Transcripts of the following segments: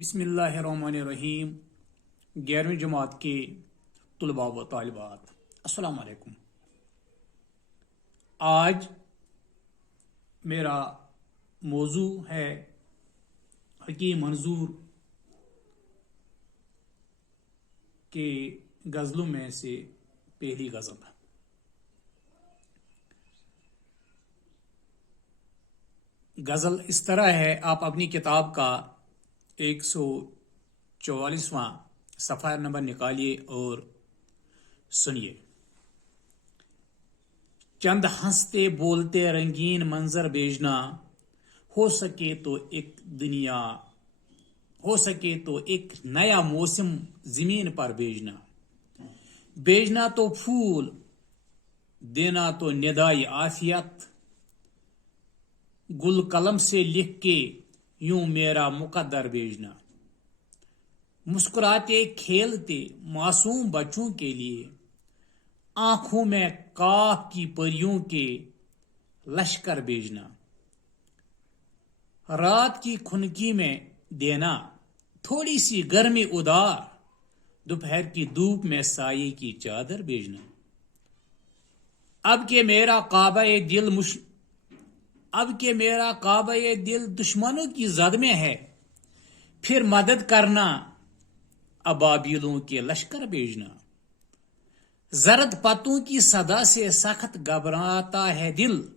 बिस्मिल्लाहिर्रहमानिर्रहीम। 11वीं जमात के तलबा व तालिबात, अस्सलाम वालेकुम। आज मेरा मौजू है हकीम मंजूर के गज़लों में से पहली गज़ल। गज़ल इस तरह है, आप अपनी किताब का 144वां सफ़ा नंबर निकालिए और सुनिए। चंद हंसते बोलते रंगीन मंजर भेजना, हो सके तो एक नया मौसम जमीन पर भेजना तो फूल, देना तो निदाई आफियत, गुल कलम से लिख के यूं मेरा मुकद्दर भेजना। मुस्कुराते खेलते मासूम बच्चों के लिए, आंखों में काफ की परियों के लश्कर भेजना। रात की खुनकी में देना थोड़ी सी गर्मी उधार, दोपहर की धूप में साये की चादर भेजना। अब के मेरा काबा दिल दुश्मनों की जद में है, फिर मदद करना अबाबिलों के लश्कर भेजना। जरद पत्तों की सदा से सख्त घबराता है दिल,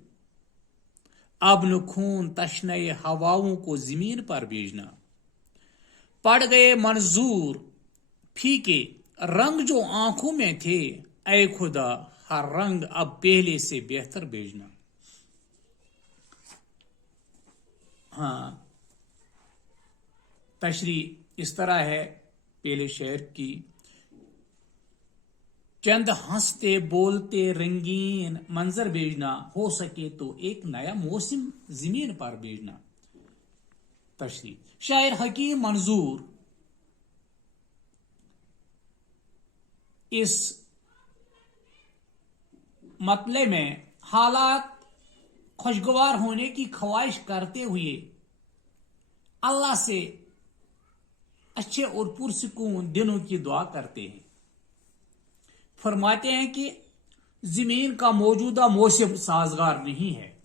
अब न खून तश्नए हवाओं को जमीन पर भेजना। पड़ गए मंजूर फीके रंग जो आंखों में थे, ऐ खुदा हर रंग अब पहले से बेहतर भेजना। तशरी इस तरह है पहले शेर की। चंद हंसते बोलते रंगीन मंजर भेजना, हो सके तो एक नया मौसम जमीन पर भेजना। तशरी शायर हकीम मंजूर इस मतले में हालात खुशगवार होने की ख्वाहिश करते हुए अल्लाह से अच्छे और पुरसुकून दिनों की दुआ करते हैं। फरमाते हैं कि जमीन का मौजूदा मौसम साजगार नहीं है,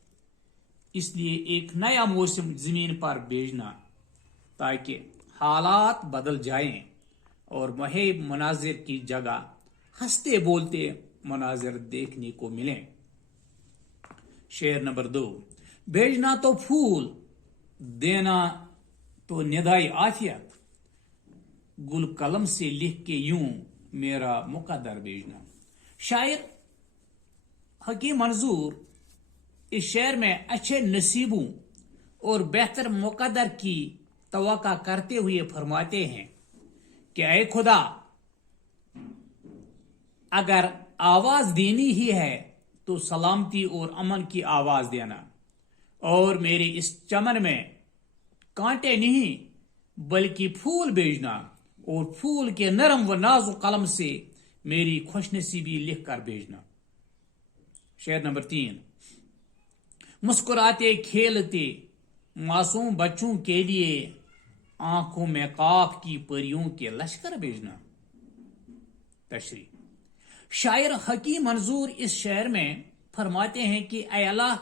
इसलिए एक नया मौसम जमीन पर भेजना ताकि हालात बदल जाएं और महब मनाजिर की जगह हंसते बोलते मनाजिर देखने को मिलें। शेर नंबर 2। भेजना तो फूल, देना तो निदाई आफियत, गुल कलम से लिख के यूं मेरा मुकद्दर भेजना। शायर हकीम मंजूर इस शेर में अच्छे नसीबों और बेहतर मुकद्दर की तवक्का करते हुए फरमाते हैं कि ऐ खुदा, अगर आवाज देनी ही है तो सलामती और अमन की आवाज देना, और मेरे इस चमन में कांटे नहीं बल्कि फूल भेजना, और फूल के नरम व नाजुक कलम से मेरी खुशनसीबी लिख कर भेजना। शेर नंबर 3। मुस्कुराते खेलते मासूम बच्चों के लिए, आंखों में काफ की परियों के लश्कर भेजना। तशरी शायर हकीम मंजूर इस शेर में फरमाते हैं कि ऐ अल्लाह,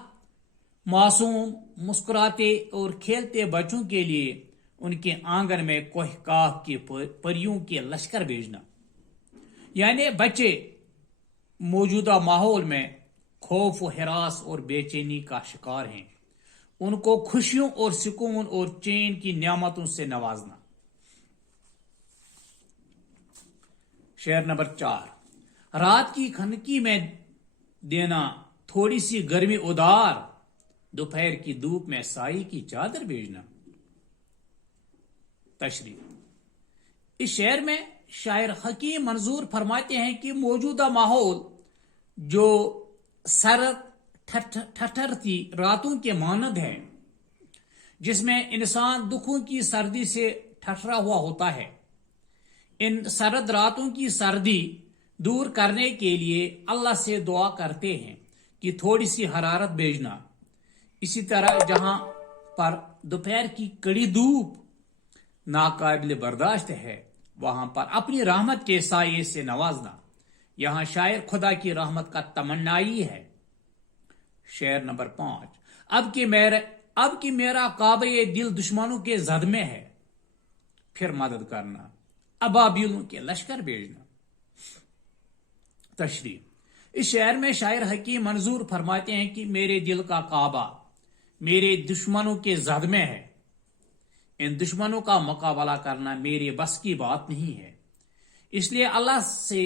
मासूम मुस्कुराते और खेलते बच्चों के लिए उनके आंगन में कोह काफ की परियों के लश्कर भेजना। यानी बच्चे मौजूदा माहौल में खौफ व हिरास और बेचैनी का शिकार हैं, उनको खुशियों और सुकून और चैन की नियामतों से नवाजना। शेर नंबर 4। रात की खनकी में देना थोड़ी सी गर्मी उधार, दोपहर की धूप में साई की चादर भेजना। तशरी इस शेर में शायर हकीम मंजूर फरमाते हैं कि मौजूदा माहौल जो सरद ठठरती रातों के मानद है, जिसमें इंसान दुखों की सर्दी से ठठरा हुआ होता है, इन सरद रातों की सर्दी दूर करने के लिए अल्लाह से दुआ करते हैं कि थोड़ी सी हरारत भेजना। इसी तरह जहां पर दोपहर की कड़ी धूप नाकाबिल बर्दाश्त है, वहां पर अपनी रहमत के साये से नवाजना। यहां शायर खुदा की रहमत का तमन्नाई है। शेर नंबर 5। अब कि मेरा काबे दिल दुश्मनों के जद में है, फिर मदद करना, अबाबिलों के लश्कर भेजना। तशरीह। इस शेर में शायर हकीम मंजूर फरमाते हैं कि मेरे दिल का काबा मेरे दुश्मनों के जद में है। इन दुश्मनों का मुकाबला करना मेरे बस की बात नहीं है। इसलिए अल्लाह से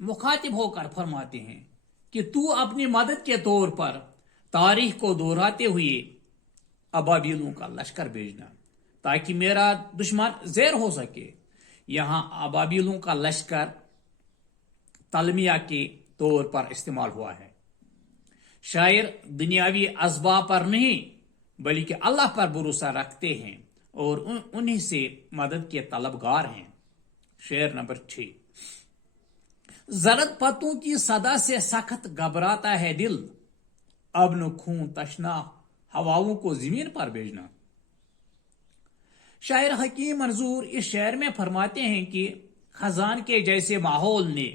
मुखातिब होकर फरमाते हैं कि तू अपनी मदद के तौर पर तारीख को दोहराते हुए अबाबिलों का लश्कर भेजना, ताकि मेरा दुश्मन ज़ेर हो सके। यहां अबाबिलों का लश्कर तलमिया के तौर पर इस्तेमाल हुआ है। शायर दुनियावी असबाब पर नहीं बल्कि अल्लाह पर भरोसा रखते हैं और उन्हीं से मदद के तलबगार हैं। शेर नंबर 6। जरद पत्तों की सदा से सख्त घबराता है दिल, अब न खून तशना हवाओं को जमीन पर भेजना। शायर हकीम मंजूर इस शेर में फरमाते हैं कि खजान के जैसे माहौल ने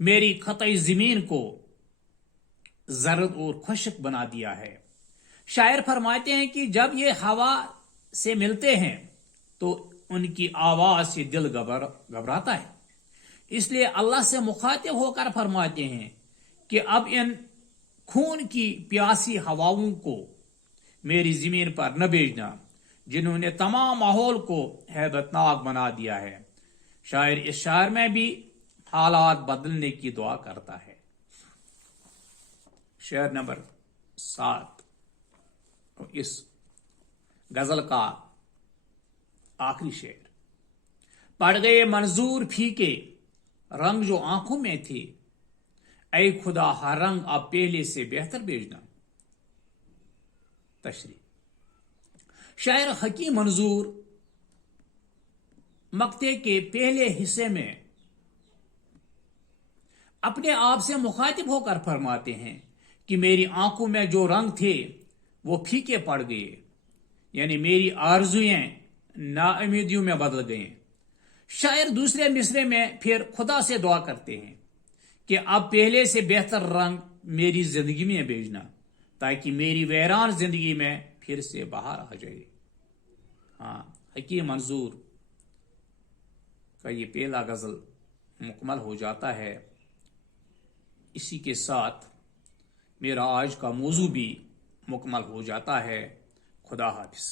मेरी खतई जमीन को जर्द और खुश्क बना दिया है। शायर फरमाते हैं कि जब ये हवा से मिलते हैं तो उनकी आवाज से दिल घबराता है। इसलिए अल्लाह से मुखातिब होकर फरमाते हैं कि अब इन खून की प्यासी हवाओं को मेरी जमीन पर न भेजना, जिन्होंने तमाम माहौल को हैबतनाक बना दिया है। शायर इस शायर में भी हालात बदलने की दुआ करता है। शेर नंबर 7। इस गजल का आखिरी शेर। पड़ गए मंजूर फीके रंग जो आंखों में थे, ऐ खुदा हर रंग अब पहले से बेहतर भेजना। तशरीह। शायर हकीम मंजूर मक्ते के पहले हिस्से में अपने आप से मुखातिब होकर फरमाते हैं कि मेरी आंखों में जो रंग थे वो फीके पड़ गए, यानी मेरी आरजुएं नाउमीदियों में बदल गए। शायर दूसरे मिसरे में फिर खुदा से दुआ करते हैं कि अब पहले से बेहतर रंग मेरी जिंदगी में भेजना, ताकि मेरी वैरान जिंदगी में फिर से बाहर आ जाए। हाँ, हकीम मंजूर का ये पहला गजल मुकम्मल हो जाता है। इसी के साथ मेरा आज का मौजू भी मुकम्मल हो जाता है। खुदा हाफिज।